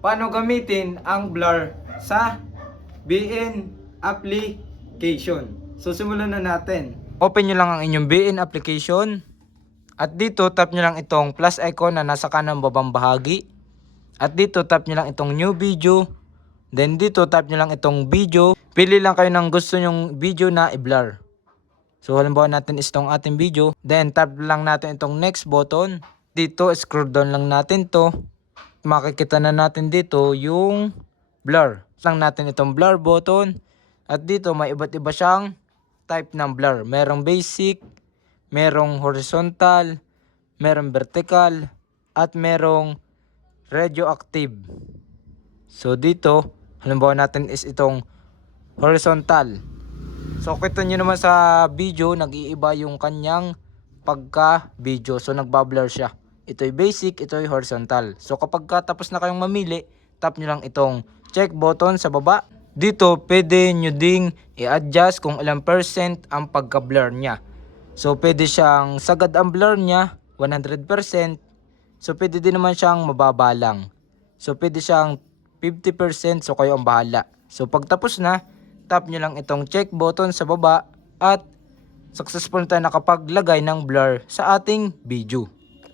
paano gamitin ang blur sa BN application. So simulan na natin. Open nyo lang ang inyong BN application. At dito tap nyo lang itong plus icon na nasa kanang babang bahagi. At dito tap nyo lang itong new video. Then dito tap nyo lang itong video. Pili lang kayo ng gusto nyong video na i-blur. So halimbawa natin is itong ating video. Then tap lang natin itong next button. Dito scroll down lang natin to. Makikita na natin dito yung blur. Lang natin itong blur button. At dito may iba't iba siyang type ng blur. Merong basic, merong horizontal, merong vertical, at merong radioactive. So dito, halimbawa natin is itong horizontal. So kita nyo naman sa video, nag-iiba yung kanyang pagka-video. So nagbablur siya. Ito'y basic, ito'y horizontal. So kapag tapos na kayong mamili, tap nyo lang itong check button sa baba. Dito, pwede nyo ding i-adjust kung ilang percent ang pagka-blur niya. So pwede siyang sagad ang blur niya, 100%. So pwede din naman siyang mababa lang. So pwede siyang 50%, so kayo ang bahala. So pag tapos na, tap nyo lang itong check button sa baba at successful tayo nakapaglagay ng blur sa ating video.